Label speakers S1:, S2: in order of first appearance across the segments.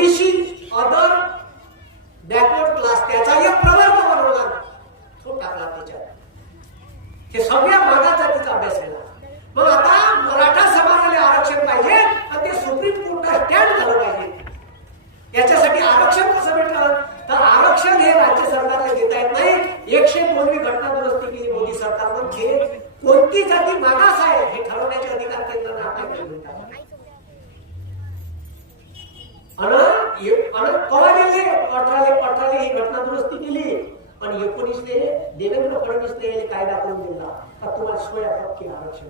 S1: OBC other backward class त्याचा एक प्रवर्ग बनवला. तो टाकला त्याच्यात. हे सगळ्या भागाचा जातीचा अभ्यास केला. मग आता मराठा समाजाला आरक्षण पाहिजे आणि ते सुप्रीम कोर्टात स्टँड झालं पाहिजे. याच्यासाठी आरक्षण कसं भेटलं तर आरक्षण हे राज्य सरकारला देता येत नाही. एकशे दोनवी घटना दुरुस्ती केली मोदी सरकारनं. कोणती जाती मागास आहे हे ठरवण्याचे अधिकार केंद्राने आपल्याकडे मिळतात आणि अठराले अठराले ही घटना दुरुस्ती केली. आणि एकोणीसले देवेंद्र फडणवीसने कायदा करून दिला. का तुम्हाला सोळा टक्के आरक्षण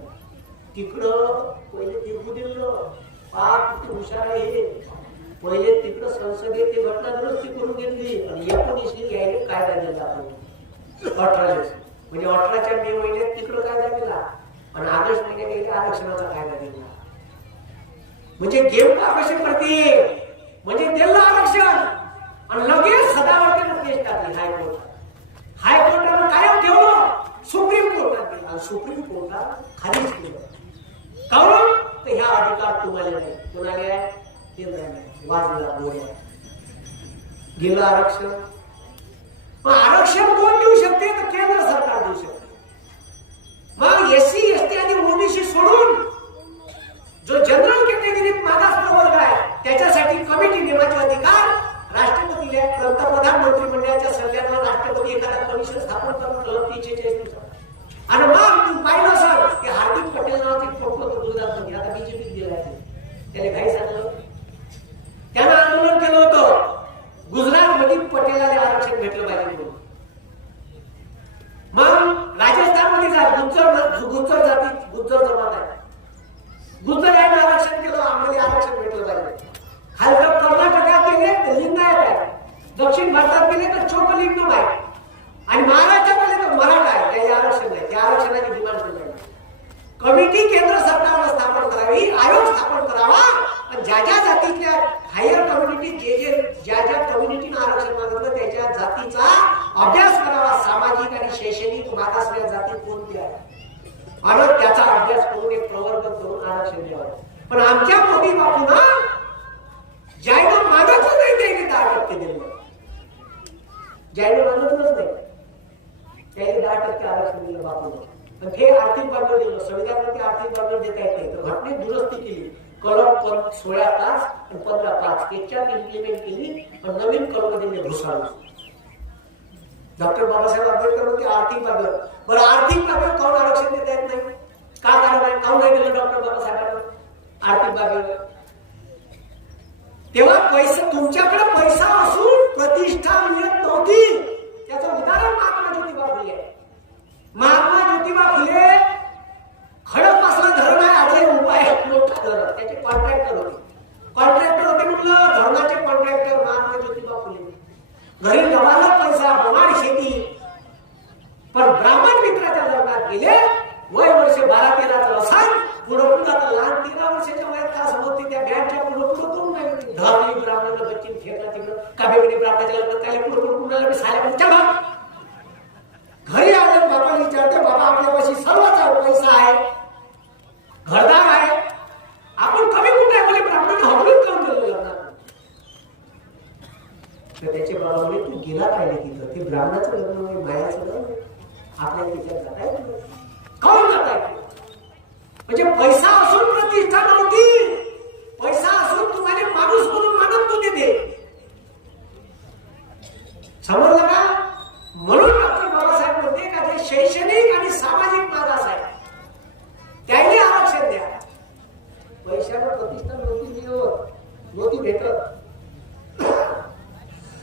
S1: तिकडं पहिले तिरकू दिलं. पाच किती हुशार आहे हे. पहिले तिकडं संसदेत घटना दुरुस्ती करून घेतली. आणि एकोणीसले यायला कायदा दिला. आपण अठराले म्हणजे अठराच्या मे महिन्यात तिकडं कायदा दिला. आणि ऑगस्ट महिन्यात आरक्षणाचा कायदा दिला. म्हणजे गेम का कशी करते? म्हणजे दिलं आरक्षण. आणि लगेच सदावर्तीनं केस टाकली हायकोर्ट हायकोर्टानं कायम ठेवलं. सुप्रीम कोर्टात गेलं. आणि सुप्रीम कोर्टात खालीच केलं काऊन तर ह्या अधिकार तुम्हाला नाही. कोणाला आहे? केंद्राने. वाजला गोऱ्या गेलं आरक्षण. मग आरक्षण कोण देऊ शकते? तर केंद्र सरकार देऊ शकते. मग एससी एसटी आणि ओबीसी सोडून जो जनरल कॅटेगरीत मागास प्रवर्ग आहे त्याच्यासाठी कमिटी नेमाचे अधिकार राष्ट्रपतीला आहे. पंतप्रधान मंत्रिमंडळाच्या सल्ल्यानं राष्ट्रपती एखादा कमिशन स्थापन करून कलम तीनशे चाळीस आणि मग तू पाहिलं सर की हार्दिक पटेल नावाचे फोटो होतो गुजरात मध्ये आता बीजेपीत गेला ते त्याला काही सांगलं त्यानं आंदोलन केलं होतं गुजरात मध्ये पटेलाला आरक्षण भेटलं पाहिजे म्हणून मग राजस्थानमध्ये जा गुज्जर गुज्जर जाती गुज्जर जमात आहे गुजर यांना आरक्षण केलं आम्हाला आरक्षण भेटलं पाहिजे खालचं कर्नाटकात गेले तर लिंगायत आहे दक्षिण भारतात गेले तर आहे. आणि महाराष्ट्रामध्ये म्हणजे तर मराठा आहे. काही आरक्षण आहे त्या आरक्षणाची डिमांड केली कमिटी केंद्र सरकारनं स्थापन करावी आयोग स्थापन करावा आणि ज्या ज्या जातीतल्या हायर कम्युनिटी जे जे ज्या ज्या कम्युनिटीनं आरक्षण मागितलं त्याच्या जातीचा अभ्यास करावा. सामाजिक आणि शैक्षणिक मागासलेल्या जाती कोणत्या? आहेत आणि त्याचा अभ्यास करून एक प्रवर्ग करून आरक्षण द्यावं. पण आमच्या मोदी बापूना ज्यानं मागतच नाही त्याने दहा टक्के दिलं ज्याने मागतच नाही त्याने दहा टक्के आरक्षण दिलं बापूला पण हे आर्थिक बाजू दिलं संविधानामध्ये आर्थिक बाजू देता येत नाही. तर घटनेत दुरुस्ती केली. कलम सोळा तास आणि पंधरा पाच त्याच्यात इम्प्लिमेंट केली पण नवीन कलम दिले घुसाळून डॉक्टर बाबासाहेब आंबेडकर म्हणते आर्थिक बाबी बरं आर्थिक बाबी काऊन आरक्षण देता येत नाही? का कारण नाही? काऊन नाही दिलं डॉक्टर बाबासाहेबांना? आर्थिक बाबी तेव्हा पैसा तुमच्याकडे पैसा असून प्रतिष्ठा मिळत नव्हती त्याचं उदाहरण महात्मा ज्योतिबा फुले आहे. महात्मा ज्योतिबा फुले खडकपासला धरण आहे आजही उपाय मोठा धरण त्याचे कॉन्ट्रॅक्टर होते कॉन्ट्रॅक्टर होते म्हटलं धरणाचे कॉन्ट्रॅक्टर महात्मा ज्योतिबा फुले घरी लवाला पैसा प्रमाण शेती पण ब्राह्मण मित्राच्या लग्नात गेले. वय वर्ष बारा तेराचं असाल पुढं पुढं आता लहान तेरा वर्षाच्या वयात का होती? त्या बँडच्या पुढं पुढं करून नाही धरली ब्राह्मणाला बच्चीन फेकला तिकडं. काबेवडी ब्राह्मणाच्या लग्नात त्याला पुढं पुढं कुणाला मी साल्या चला घरी आले बाबा विचारते बाबा आपल्यापाशी सर्वच पैसा आहे घरदार आहे आपण कमी कुठे आहे बोले ब्राह्मण हवडून काम केलं लग्नात तर त्याचे बाबा म्हणे तू गेला पाहिजे तिथं ते ब्राह्मणाचं लग्न म्हणजे मायाचं लग्न आपल्याला तिच्यात जाता येत नाही. जाता येत म्हणजे पैसा असून प्रतिष्ठा नव्हती. पैसा असून तुम्हाला माणूस म्हणून मानत नव्हते ते. समजलं का? म्हणून डॉक्टर बाबासाहेब म्हणते का ते शैक्षणिक आणि सामाजिक मागास आहे त्याने आरक्षण द्या. पैशावर प्रतिष्ठा नव्हती मिळवत नव्हती भेटत.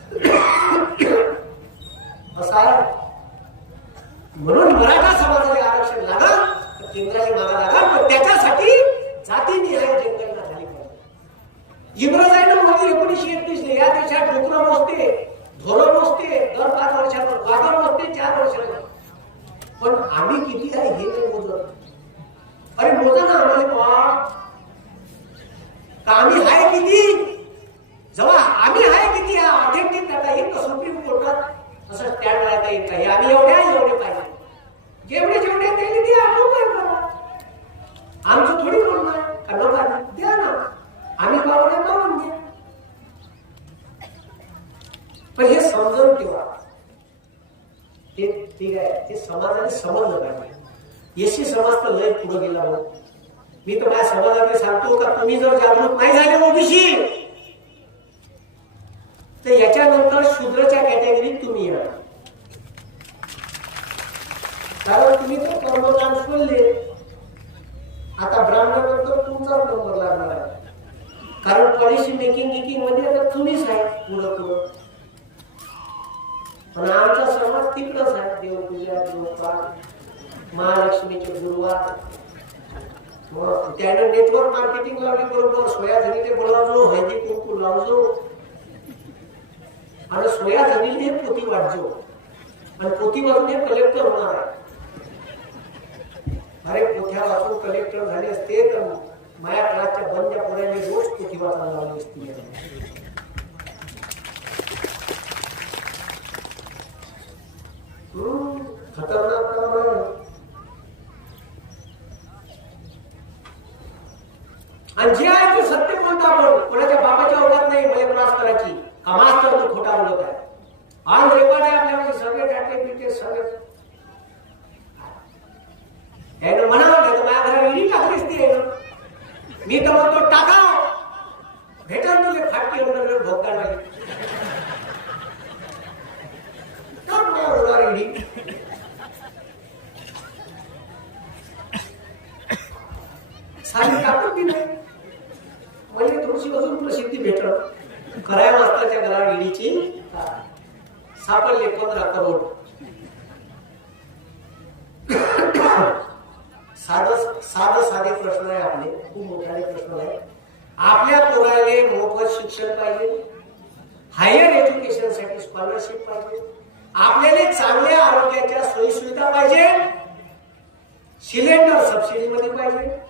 S1: असं आहे म्हणून मराठा समाजाला आरक्षण लागल तर केंद्राची मागा लागल पण त्याच्यासाठी जाती निहाय जनगणना झाली पाहिजे इंग्रजांना मोदी एकोणीशे एकवीस या देशात डुकरं मोजते धोरण मोजते दर पाच वर्षावर वादळ मोजते चार वर्षावर पण आम्ही किती आहे हे नाही मोजत अरे मोजा ना आम्हाला पहा का आम्ही आहे किती? जेव्हा आम्ही आहे किती? अध्यक्ष करता येईल का सुप्रीम कोर्टात असं स्टँड राहता येत नाही आम्ही एवढ्या जेवढे जेवढे त्यांनी द्या आपण काय करा आमचं थोडी म्हणणं का नका द्या ना. आम्ही पावडे पाहून द्या पण हे समजून ठेवा. ते ठीक आहे. ते समाजाने समजलं पाहिजे. येशी समाज तर लय पुढे गेला हो मी तर माझ्या समाजाकडे सांगतो का तुम्ही जर जागरूक नाही झाले ओबीसी तर याच्यानंतर शूद्रच्या कॅटेगरीत तुम्ही येणार. कारण तुम्ही तर कर्मकांड सोडले आता ब्राह्मणानंतर तुमचाच नंबर लागणार आहे. कारण पॉलिसी मेकिंग मेकिंगमध्ये आता तुम्हीच आहे पुढं पुढं. पण आमचा समाज तिकडच आहे. देवपूजा देवपाठ महालक्ष्मीचे गुरुवार. त्याने नेटवर्क मार्केटिंग लावली बरोबर. सोया झणीले बोलावलो हळदी कुंकू लावलो. आणि सोया झणीले हे पोती वाढजो. आणि पोती वाजून हे कलेक्टर होणार आहे. अरे मोठ्या वाचून कलेक्टर झाले असते तर माया काळाच्या बंद पोऱ्याने रोज पोथी वाचायला लावली असती. खतरनाक काम आहे. आणि जे आहे ते सत्य बोलता आपण कोणाच्या बाबाच्या ओळखात नाही मला त्रास करायची हा मास्तर तो खोटा बोलत आहे ऑन रेकॉर्ड आहे आपल्यामध्ये सगळे डाटे बिटे सगळे यानं म्हणावं नाही तर माझ्या घरात इडी टाकलीच ती यानं. मी तर म्हणतो टाका भेटल तुझे फाटकी अंडर भोग काढायला तर मला होणार इडी सारी टाकत बी नाही म्हणजे थोडीशी अजून प्रसिद्धी भेटत खऱ्या मास्ताच्या घरा इडीची सापडले पंधरा करोड. साध साध साधे प्रश्न आहे आपले. खूप मोठाले प्रश्न आहे. आपल्या पोराले मोफत शिक्षण पाहिजे. हायर एज्युकेशनसाठी स्कॉलरशिप पाहिजे. आपल्याला चांगल्या आरोग्याच्या सोयी सुविधा पाहिजे. सिलेंडर सबसिडी मध्ये पाहिजे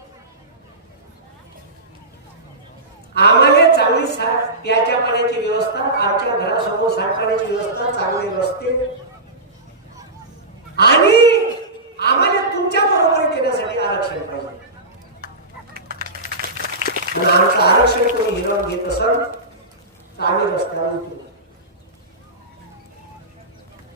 S1: आम्हाला चांगली सा- प्याच्या पाण्याची व्यवस्था आमच्या घरासमोर साठवण्याची व्यवस्था चांगले रस्ते आणि आम्हाला तुमच्या बरोबर देण्यासाठी आरक्षण पाहिजे. आणि आमचं आरक्षण कोणी हिरवून घेत असेल तर आम्ही रस्त्यावर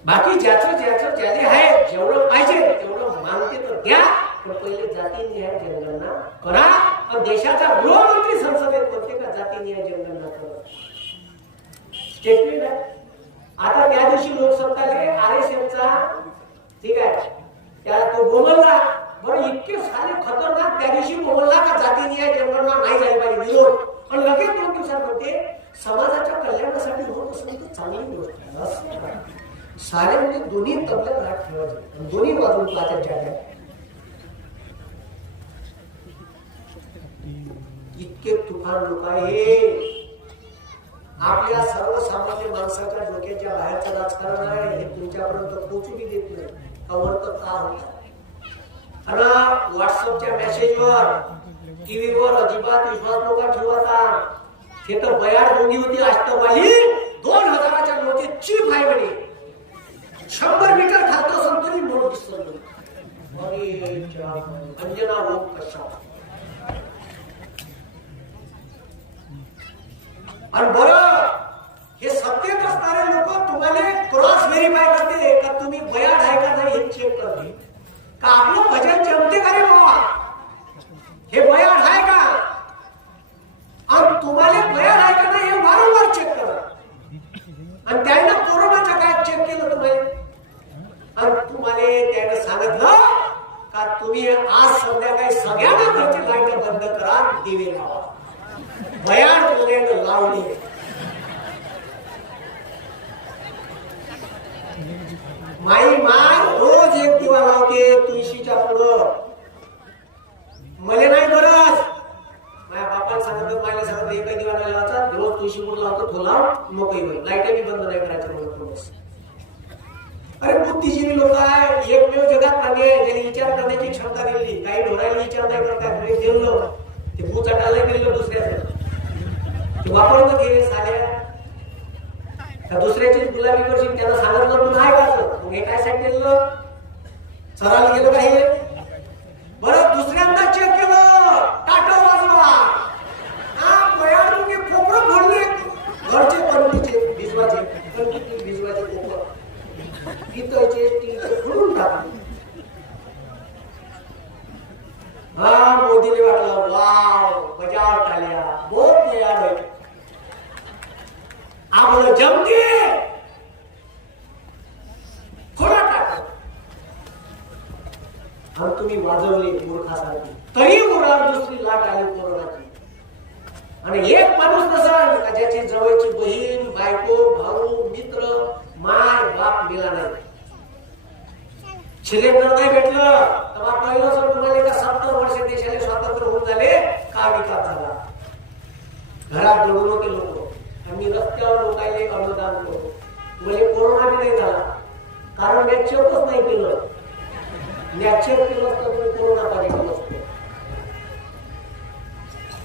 S1: बाकी ज्याचं ज्याचं ज्याने आहे जेवढं पाहिजे तेवढं मानते तर द्या पण पहिले जाती न्याय जनगणना करा. पण देशाचा गृहमंत्री संसदेत म्हणते का? जाती न्याय जनगणना स्टेटमेंट आहे. आता त्या दिवशी लोकसत्ताले आर एस एफचा ठीक आहे. त्याला तो बोमलला. बरं इतके सारे खतरनाक त्या दिवशी बोमलला का जाती न्याय जनगणना नाही झाली पाहिजे विरोध पण लगेच दोन दिवसात म्हणते समाजाच्या कल्याणासाठी होत असेल तर चांगली गोष्ट सारे म्हणजे दोन्ही तबल्यात राग ठेवायचे. दोन्ही बाजून पाच्याच्या इतके तुफान लोक आहे. आपल्या सर्वसामान्य माणसाच्या डोक्याच्या बाहेरचं राजकारण आहे. हे तुमच्यापर्यंत पोचू बी देत नाही. कवर तर का होता? आणि व्हॉट्सअपच्या मेसेजवर टीव्हीवर अजिबात विश्वास लोक ठेवता. हे तर बयार दोन्ही होती अष्टवाली दोन हजाराच्या नोटी चीप आहे म्हणे. शंभर मीटर खातो असेल तरी नोट दिसत. अंजना रोग कशा आणि बरं हे सत्तेत असणारे लोक तुम्हाला क्रॉस व्हेरीफाय करते का तुम्ही बयाड आहे का नाही हे चेक करते. का आपलं भजन जमते का रे बाबा? हे बयाड आहे का? आणि तुम्हाला बयाड आहे का नाही हे वारंवार चेक करा. आणि त्यांना कोरोनाच्या काळात चेक केलं तुम्हाला. आणि तुम्हाला त्यानं सांगितलं का तुम्ही आज संध्याकाळी सगळ्यांना घरचे लाइट बंद करा दिवे लावा. बयान पोऱ्यानं लावली. माई माय रोज एक दिवा लावते तुळशीच्या पुढं. मले नाही गरज. माझ्या बापाला सांगत मायला सांगत एक दिवा नाही लावता रोज तुळशी पुढे लावतो तो लाव नकोही होईल लाइट बी बंद नाही करायचं म्हणत थोडस अरे बुद्धिजीवी लोक आहे. एकमेव जगात प्राणी आहे. ज्याने विचार करण्याची क्षमता दिली काही ढोरायला विचार नाही करता हे देवलं ते भूचाटाला गेलेलं दुसऱ्याचं. वापर गेले साड्या दुसऱ्याची गुलाबी करशील त्याला सांगितलं नाही वाचलं मग हे काय सांगितलं? चरायला गेलं काही बरं दुसऱ्यांदा चेक केलं. टाटा वाजवा. भरले घरचे पणतीचे भिजवाचे पणतीतील भिजवाचे हा मोदीने वाटलं वाव बजाव टाल्या बहुत तयार होईल आम्हाला जमते. थोडा टाका. आणि तुम्ही वाजवले मूर्खासारखी. तरी उरावर दुसरी लाट आली कोरोनाची. आणि एक माणूस नसा ज्याची जवळची बहीण बायको भाऊ मित्र माय बाप मिळाला नाही. सिलेंडर नाही भेटलं तर पहिलं सर तुम्हाला का सत्तर वर्ष देशाला स्वातंत्र्य होऊन झाले? का विकास झाला? घरात जोडून होते लोक मी रस्त्यावर लोकायला अनुदान करतो म्हणजे कोरोना बी नाही झाला. कारण मी चेकच नाही केलं. नॅचर केलं असतं तर कोरोना कार्यक्रम असतो.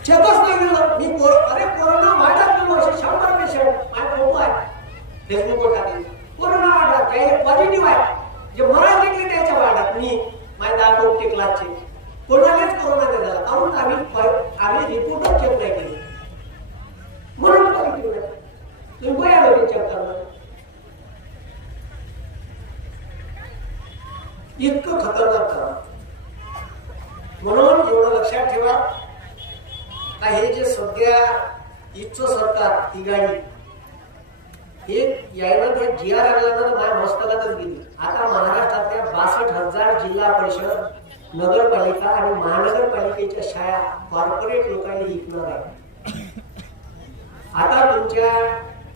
S1: चेकच नाही केलं. मी अरे कोरोना वाढत गेलो असे शंभर पेशंट माझा फोटो आहे फेसबुकवर टाकले. कोरोना वाढला. काही पॉझिटिव्ह आहे. जे मला टिकले त्याच्या वाढत. मी माझ्या दहा कोट टिकलाचे कोणालाच कोरोना नाही झाला. कारण आम्ही आम्ही रिपोर्टच चेक नाही केली. म्हणून पॉझिटिव्ह आहे तुम्ही बऱ्या होते करणार इतकं खतरनाक करा. म्हणून एवढं लक्षात ठेवा. का हे जे सध्या सरकार तिघाडी हे यायला ते जी आर आणल्यानं माझ्या मस्तकातच गेली. आता महाराष्ट्रातल्या बासष्ट हजार जिल्हा परिषद नगरपालिका आणि महानगरपालिकेच्या शाळा कॉर्पोरेट लोकांनी विकणार आहे आता तुमच्या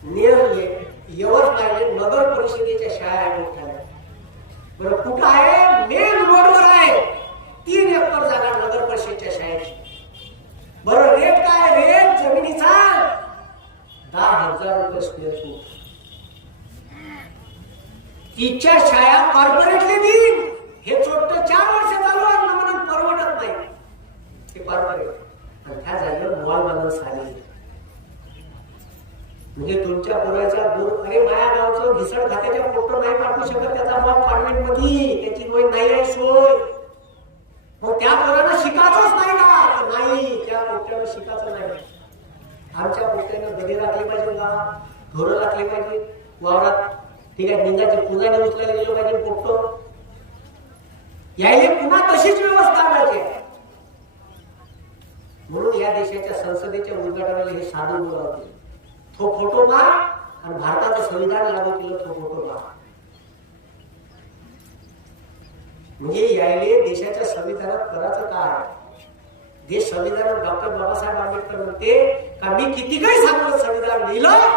S1: नियरले यवतमाळले नगर परिषदेच्या शाळा मोठ्या बरं कुठं आहे? मेन रोडवर आहे. तीन एकर जागा नगर परिषदेच्या शाळेची. बरं रेट काय रेट जमिनीचा? दहा हजार रुपये स्क्वेअर फूट तिच्या शाळा कॉर्पोरेटले देईन. हे छोट चार वर्ष चालू आहे ना म्हणून परवडत नाही. ते कॉर्पोरेट आणि त्या जागेवर मॉल बांधून सांगितलं म्हणजे तुमच्या पुराच्या दूर अरे माया गावचं घिसड खात्याच्या फोटो नाही पाठवू शकत त्याचा मग पार्लमेंटमध्ये त्याची नोय नाही आहे सोय. मग त्या पोरानं शिकायचंच नाही ना नाही त्या पोट्यानं शिकायचं नाही. आमच्या पोट्यानं गडी राखले पाहिजे का? ढोरं राखले पाहिजे? वावरात ठीक आहे निंदाचे पुन्हा उचलायला गेलो पाहिजे पोट्टो. यायला पुन्हा तशीच व्यवस्था पाहिजे म्हणून या देशाच्या संसदेच्या उद्घाटनाला हे साधू बोलावते. तो फोटो पहा आणि भारताचं संविधान लागू केलं तो फोटो म्हणजे यायले देशाच्या संविधानात करायचं काय देश संविधानात डॉक्टर बाबासाहेब आंबेडकर म्हणते का मी किती काही सांगलं संविधान लिहिलं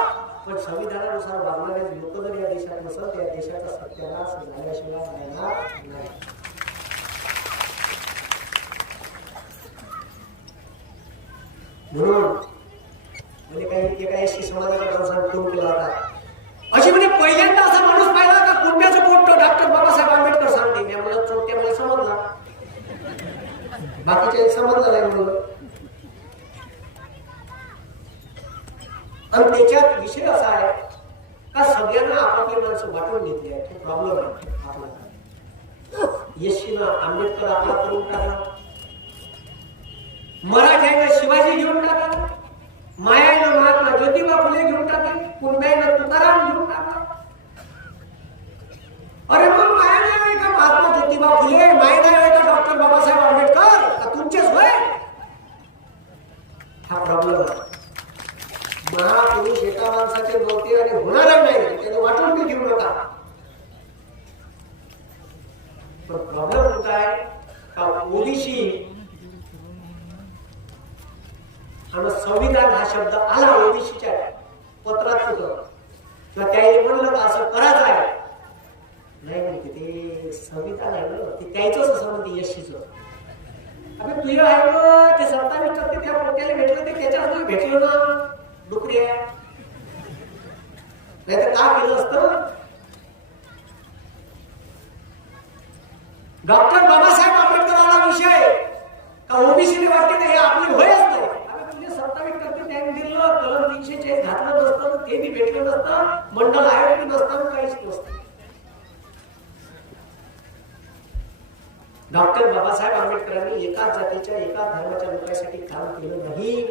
S1: पण संविधानानुसार वागणारे लोक जर या देशात नसत या देशाचा सत्यानाश झाल्याशिवाय राहणार नाही. म्हणून म्हणजे काही एका एसटी समाजाच्या माणसाने फोन केला होता अशी म्हणजे पहिल्यांदा असा माणूस पाहिला का कुंड्याचं पोट डॉक्टर बाबासाहेब आंबेडकर सांगते मी म्हणलं चोट्या मला समजला. बाकीच्या समजलं नाही म्हणून. आणि त्याच्यात विषय असा आहे का सगळ्यांना आपापली माणसं वाटून घेतली आहे. तो प्रॉब्लेम आहे. आपला. यशीनं आंबेडकर आपला करून टाकला. मराठ्यानं शिवाजी घेऊन टाकला. मायानं महात्मा ज्योतिबा फुले घेऊन टाकले कुंड्यानं तुकाराम घेऊन टाकला अरे मग माया नाही का महात्मा ज्योतिबा फुले माया नाही होय का डॉक्टर बाबासाहेब आंबेडकर का तुमचेच होय हा प्रॉब्लेम आहे महापुरुष एका माणसाचे नव्हते आणि होणार नाही त्याने वाटून बी घेऊ नका पण प्रॉब्लेम होत आहे का ओबीसी आणि संविधान हा शब्द आला ओबीसीच्या पत्रात होतं किंवा त्याने म्हणलं का असं करायचं आहे नाही म्हणते ते संविधान आहे ना ते त्याच असं म्हणते यशीचं अबे तुझं आहे ना ते सत्तावीस टक्के त्या पोट्याला भेटलं ते त्याच्या हातून भेटलं ना डुकरी आहे. नाही तर का केलं असतं? डॉक्टर बाबासाहेब आंबेडकरांना विषय का ओबीसीने वाटते नाही? हे आपली होयच नाही सत्तावीस टक्के त्यांनी दिलं कलम तीनशे चाळीस घातलं नसतं ते बी भेटलं नसतं मंडळ आयोग बी नसतं काहीच नसतं. डॉक्टर बाबासाहेब आंबेडकरांनी एकाच जातीच्या एकाच धर्माच्या लोकांसाठी काम केलं नाही.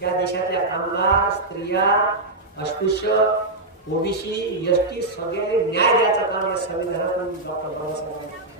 S1: त्या देशातल्या कामगार स्त्रिया अस्पृश्य ओबीसी एसटी सगळ्यांनी न्याय द्यायचं काम या संविधानातून डॉक्टर बाबासाहेब आंबेडकर